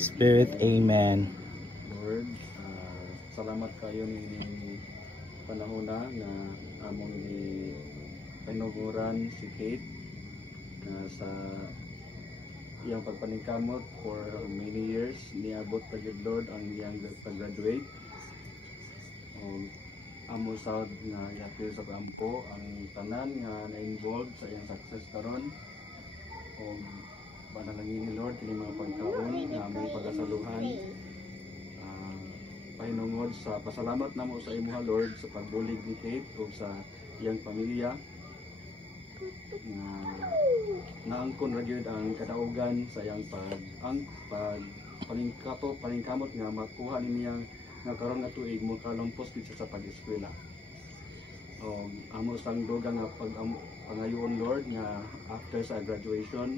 Spirit. Amen. Lord, salamat kayo ni panahon na among ipahinuguran si Kate sa iyang pagpaningkamot for many years. Niabot pa gid Lord ang iyang pag-graduate. Amo sad nga yati sa kampo ang tanan nga na-involved sa iyang success karon. Panalangin ni Lord kini mga pagkaon nga among pagasaluhan. Pahinungod sa pasalamat namo sa imuha Lord sa pagbulig ni Kate ug sa iyang pamilya. Naangkon ra gyud ang kadaugan sa iyang paningkamot nga makuha niyang nga karon nga tuig mo kalampos gid sa pag-eskwela. Amo sang dugang nga pangayoon Lord nga after sa graduation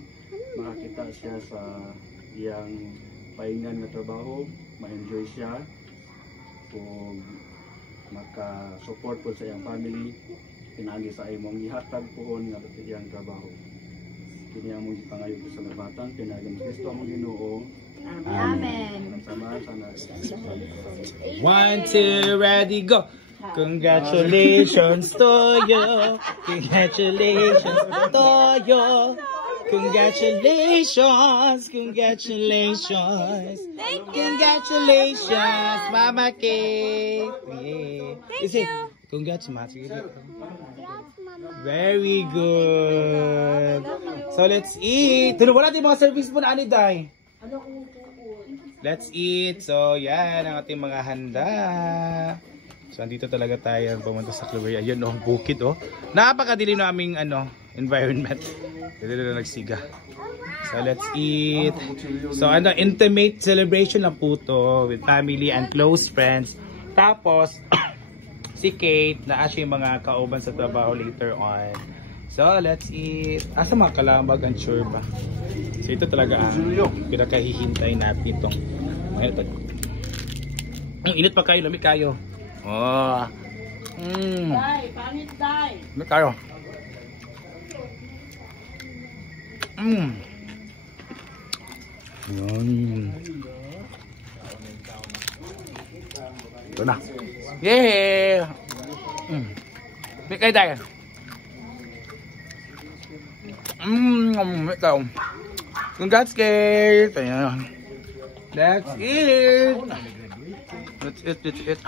makakita siya sa iyang paingan nga trabaho, ma-enjoy siya ug maka-support po sa iyang family pinagi sa imong gihatag puon nga iyang trabaho. Kini among gipangayo sa nabatan pinagi ni Kristo among Ginoo. Amen. 1, 2, ready, go! Congratulations to you. Congratulations to you. Congratulations. Congratulations. Congratulations, Mama Kate. Thank you. Congrats, Mama. Very good. So let's eat. Wala din mga service mo na ani day. Let's eat. So yan ang ating mga handa. So andito talaga tayo pumunta sa Cloveria. Ayun oh, bukid oh. Napakadilim na aming environment. Dito na nagsiga. So let's eat. So intimate celebration lang po to with family and close friends. Tapos si Kate na siya yung mga kauban sa trabaho later on. So let's eat. Asa mga kalambag ang sure ba? So ito talaga pinakahihintay natin itong ang init pa kayo, lamig kayo. Oh. Dai, panit dai. Lamig kayo. Ito na. Yeah! Lamig kayo dai. Ito. Congrats, Kate. Ayan. That's it. That's it.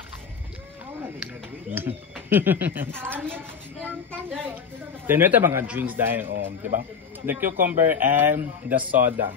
Then ito mga drinks dahil, diba? The cucumber and the soda.